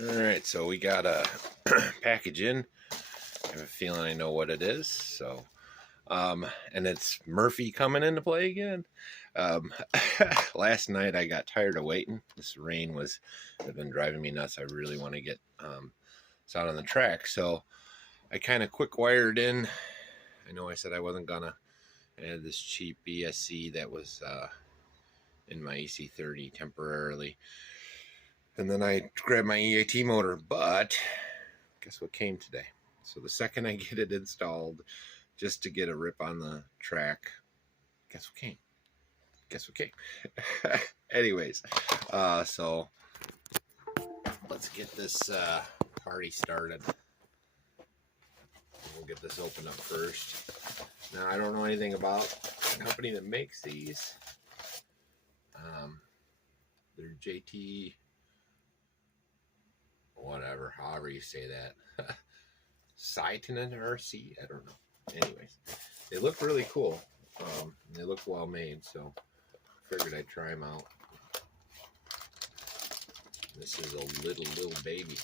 Alright, so we got a package in. I have a feeling I know what it is. So, and it's Murphy coming into play again. Last night I got tired of waiting. This rain has been driving me nuts. I really want to get this out on the track. So I kind of quick wired in. I know I said I wasn't gonna. I had this cheap ESC that was in my EC30 temporarily. And then I grabbed my EAT motor, but guess what came today? So the second I get it installed, just to get a rip on the track, guess what came? Guess what came? Anyways, so let's get this party started. We'll get this open up first. Now, I don't know anything about the company that makes these. They're JT... whatever, however you say that. SKYTENRC, I don't know. Anyways, they look really cool. They look well made, so figured I'd try them out. This is a little baby.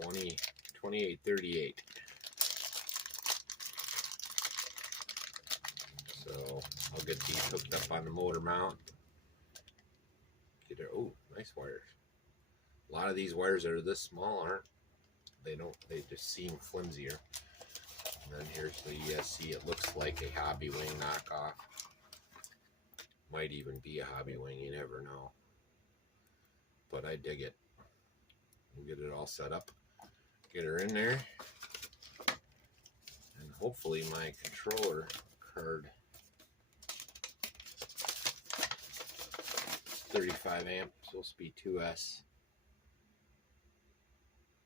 2838. So I'll get these hooked up on the motor mount. Get it. Oh, nice wires. A lot of these wires that are this small they just seem flimsier. And then here's the ESC. It looks like a Hobby Wing knockoff. Might even be a Hobby Wing, you never know. But I dig it. We'll get it all set up. Get her in there. And hopefully my controller card, 35 amp, supposed to be 2S.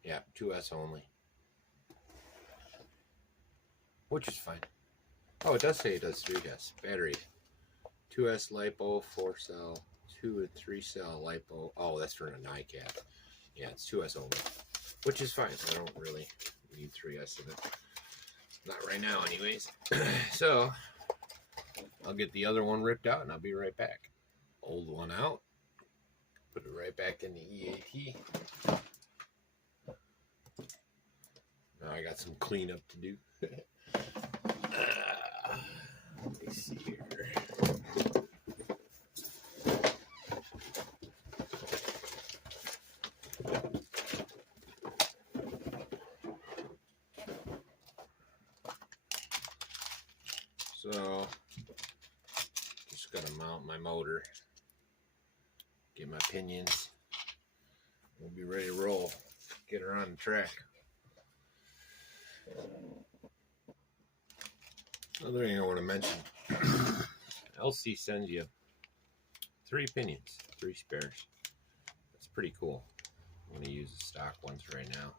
Yeah, 2S only. Which is fine. Oh, it does say it does 3S. Battery. 2S LiPo, 4-cell, 2 and 3-cell LiPo. Oh, that's for an iCap. Yeah, it's 2S only. Which is fine. I don't really need 3S in it. Not right now, anyways. So, I'll get the other one ripped out and I'll be right back. Old one out. Put it right back in the EAT. Now I got some cleanup to do. Let me see here. So, just gotta mount my motor, get my pinions. We'll be ready to roll. Get her on the track. Another thing I want to mention, LC sends you 3 pinions, 3 spares. That's pretty cool. I'm going to use the stock ones right now.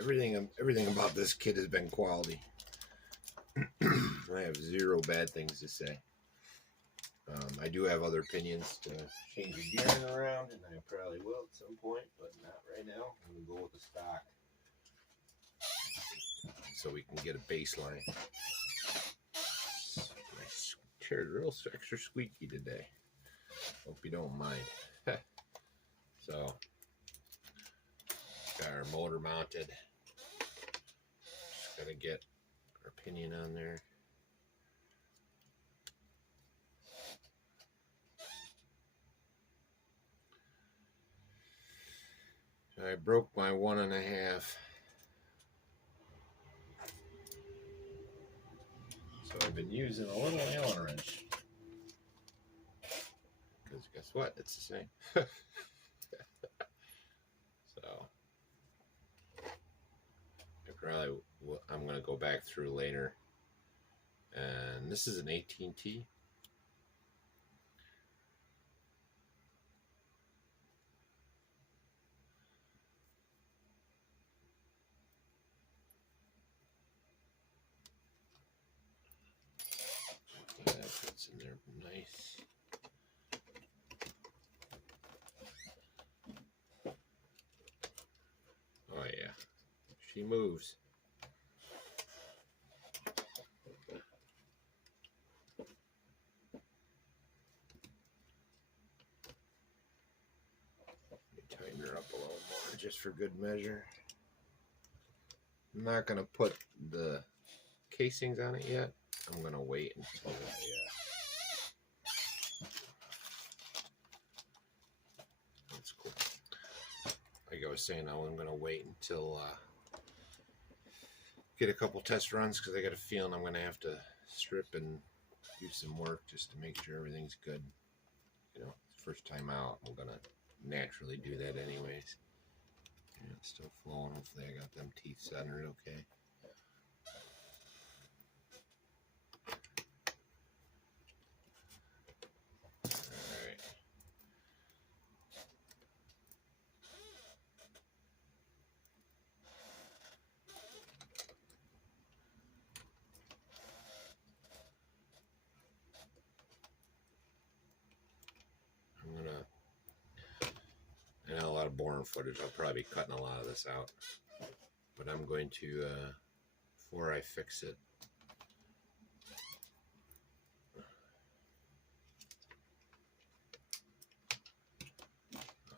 Everything about this kit has been quality. I have 0 bad things to say. I do have other pinions to change the gearing around, and I probably will at some point, but not right now. I'm going to go with the stock, so we can get a baseline. My chair's real extra squeaky today. Hope you don't mind. So, got our motor mounted. Just gotta get our pinion on there. I broke my 1.5. So I've been using a little Allen wrench. Because guess what? It's the same. So I'm going to go back through later. And this is an 18T. That fits in there nice. Oh yeah, she moves. her up a little more just for good measure. I'm not going to put the casings on it yet. I'm going to wait until that's cool. Like I was saying, I'm going to wait until get a couple test runs, because I got a feeling I'm going to have to strip and do some work just to make sure everything's good. You know, first time out, I'm going to naturally do that anyways. Yeah, it's still flowing. Hopefully I got them teeth centered okay. Alright. I know a lot of boring footage. I'll probably be cutting a lot of this out. But I'm going to, before I fix it,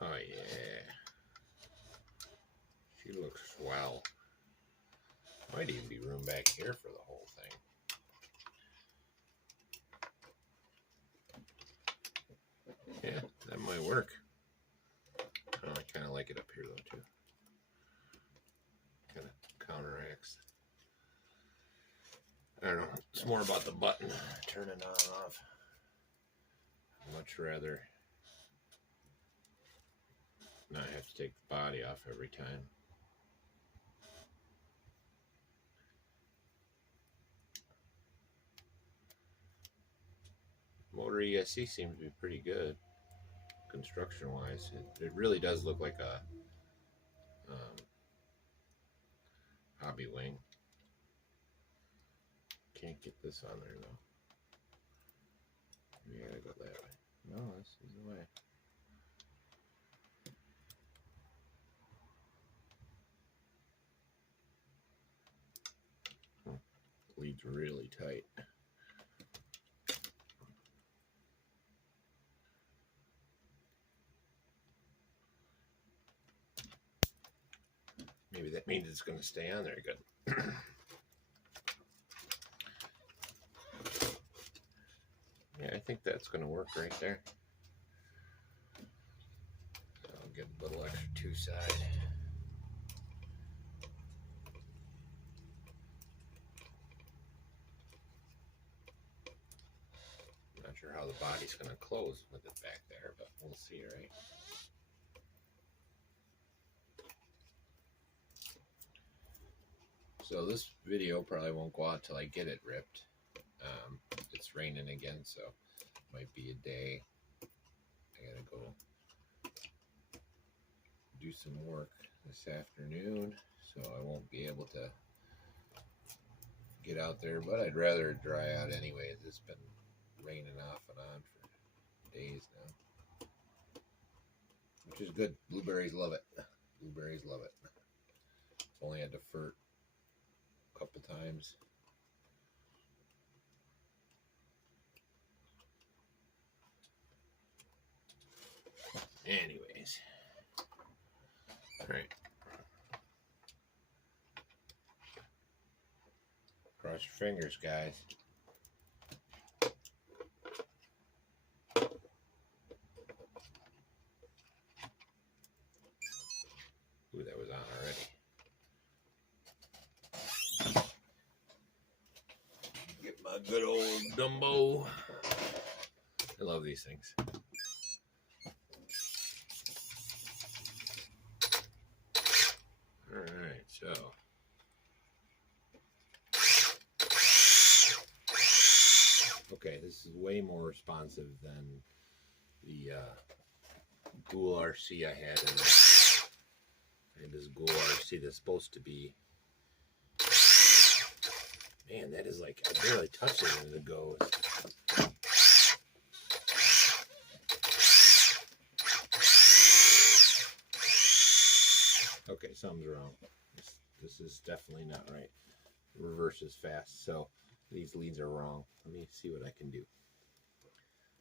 oh yeah, she looks swell. Might even be room back here for the whole thing. Yeah, that might work. Oh, I kind of like it up here though too. Kind of counteracts. I don't know. It's more about the button turning on and off. I'd much rather not have to take the body off every time. Motor ESC seems to be pretty good construction wise. It really does look like a hobby wing. Can't get this on there though. We gotta go that way. No, this is the way. Lead's really tight. Maybe that means it's going to stay on there good. Yeah, I think that's going to work right there. So I'll get a little extra two-side. Not sure how the body's going to close with it back there, but we'll see, right? So this video probably won't go out till I get it ripped. It's raining again, so might be a day. I gotta go do some work this afternoon, so I won't be able to get out there, but I'd rather it dry out anyways. It's been raining off and on for days now, which is good. Blueberries love it. Blueberries love it. Only had to furt a couple times. Anyways, all right. Cross your fingers, guys. Ooh, that was on already. Get my good old Dumbo. I love these things. All right, so okay, this is way more responsive than the Ghoul RC I had. I had this Ghoul RC that's supposed to be. Man, that is like I barely touched it and it goes. Okay, something's wrong. This is definitely not right. Reverse is fast, so these leads are wrong. Let me see what I can do.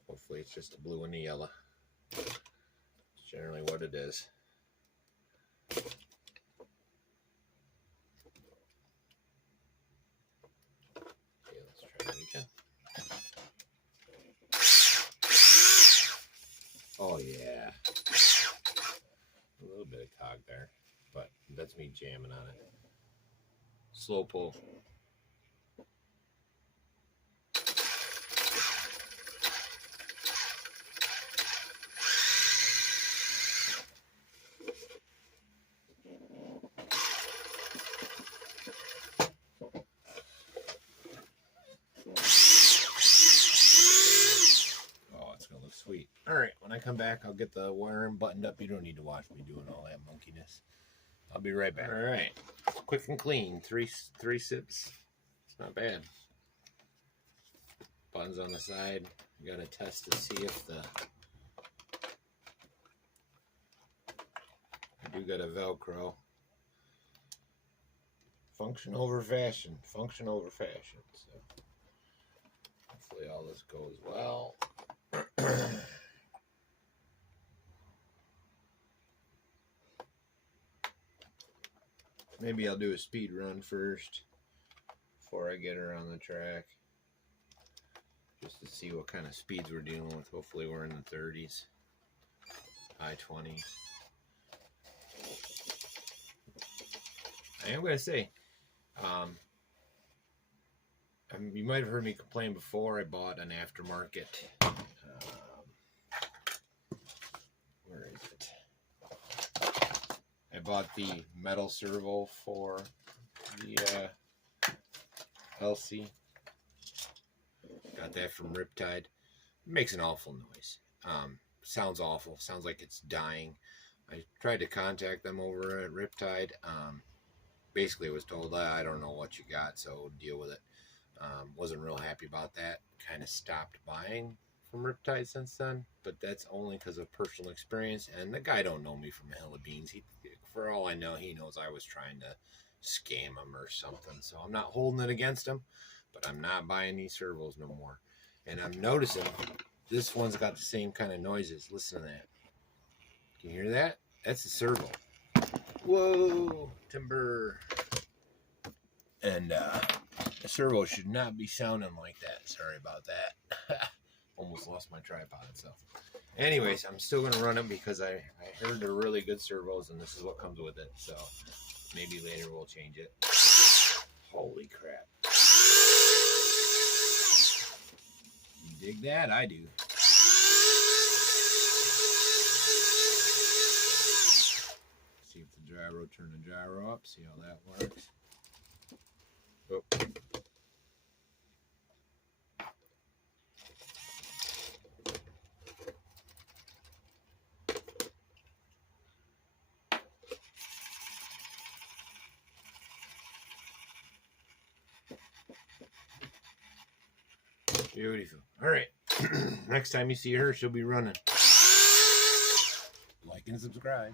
Hopefully it's just the blue and the yellow. It's generally what it is. let's try that again. Oh yeah. A little bit of cog there, but that's me jamming on it. Slow pull. Sweet. All right, when I come back, I'll get the wiring buttoned up. You don't need to watch me doing all that monkeyness. I'll be right back. All right, quick and clean. Three sips. It's not bad. Buttons on the side. You got to test to see if the. I do got a Velcro. Function over fashion. Function over fashion. So hopefully all this goes well. Maybe I'll do a speed run first before I get her on the track, just to see what kind of speeds we're dealing with. Hopefully we're in the 30s, high 20s. I am going to say, you might have heard me complain before. I bought an aftermarket. Where is it? I bought the metal servo for the LC. Got that from Riptide. It makes an awful noise. Sounds awful. Sounds like it's dying. I tried to contact them over at Riptide. Basically was told, I don't know what you got, so deal with it. Wasn't real happy about that. Kind of stopped buying from Riptide since then, but that's only because of personal experience, and the guy don't know me from a hill of beans. For all I know, he knows I was trying to scam him or something, so I'm not holding it against him, but I'm not buying these servos no more. And I'm noticing this one's got the same kind of noises. Listen to that. Can you hear that? That's a servo. Whoa, timber. And the servo should not be sounding like that. Sorry about that. Almost lost my tripod. So anyways, I'm still going to run them because I heard they're really good servos, and this is what comes with it. So maybe later we'll change it. Holy crap. You dig that? I do. See if the gyro, turn the gyro up, see how that works. Oh. Beautiful. All right. Next time you see her, she'll be running. Like and subscribe.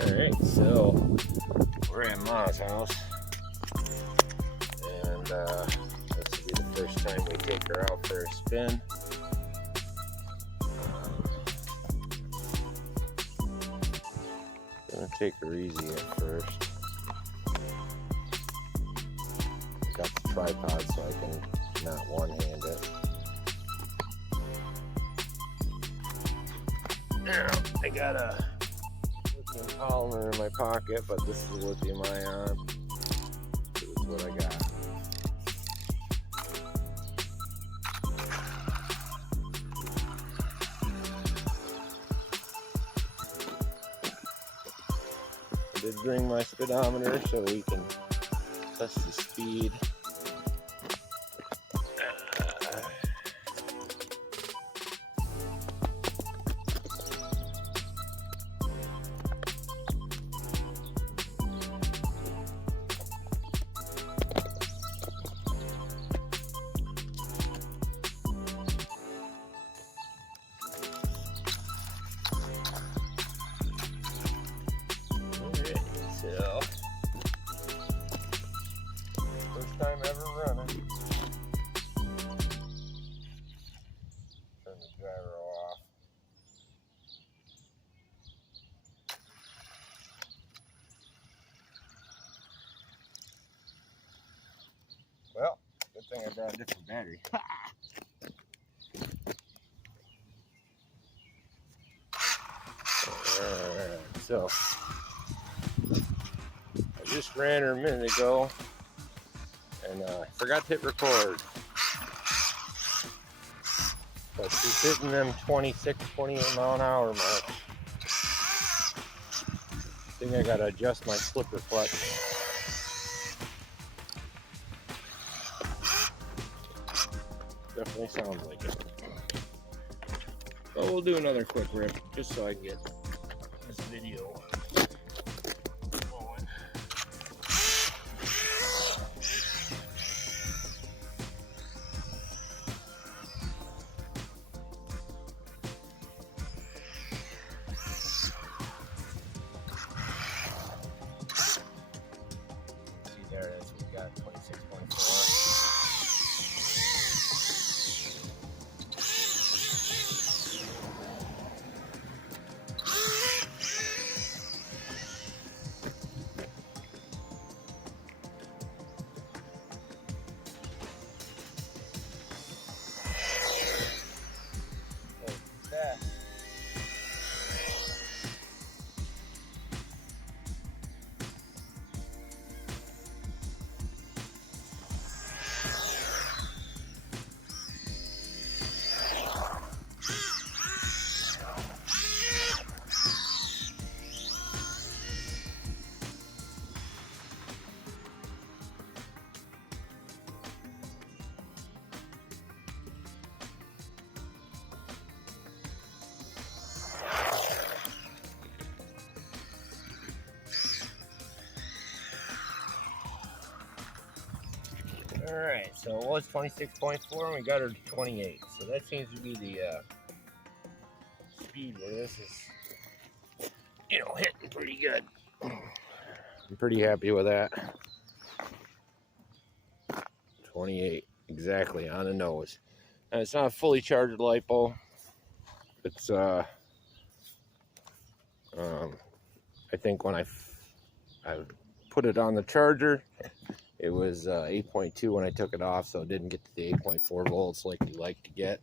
Alright, so we're at Ma's house, and this will be the first time we take her out for a spin. Gonna take her easy at first. Got the tripod so I can not one-hand it. Now, I got a lithium polymer in my pocket, but this is lithium ion. This is what I got. I did bring my speedometer so we can test the speed. So thing, I brought a different battery. Alright, so I just ran her a minute ago and forgot to hit record. But she's hitting them 26, 28 mile an hour mark. I think I gotta adjust my slipper clutch. Definitely sounds like it. But we'll do another quick rip just so I can get this video going. See there it is, we've got 26.4. Alright, so it was 26.4 and we got her to 28. So that seems to be the speed where this is, you know, hitting pretty good. I'm pretty happy with that. 28, exactly, on the nose. And it's not a fully charged LiPo. It's, I think when I put it on the charger, it was 8.2 when I took it off, so it didn't get to the 8.4 volts like you like to get.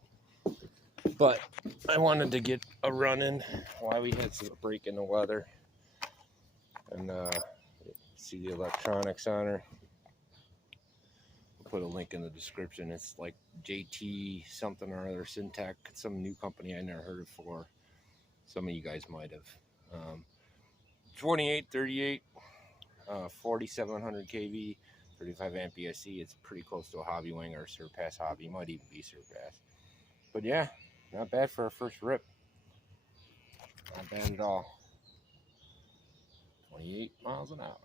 But I wanted to get a run in while we had some break in the weather. And see the electronics on her. I'll put a link in the description. It's like JT something or other, Syntec, some new company I never heard of before. Some of you guys might have. 28, 38, 4700 kV. 35 amp ESC. It's pretty close to a hobby wing or surpass hobby. Might even be surpass. But yeah, not bad for our first rip. Not bad at all. 28 miles an hour.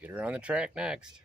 Get her on the track next.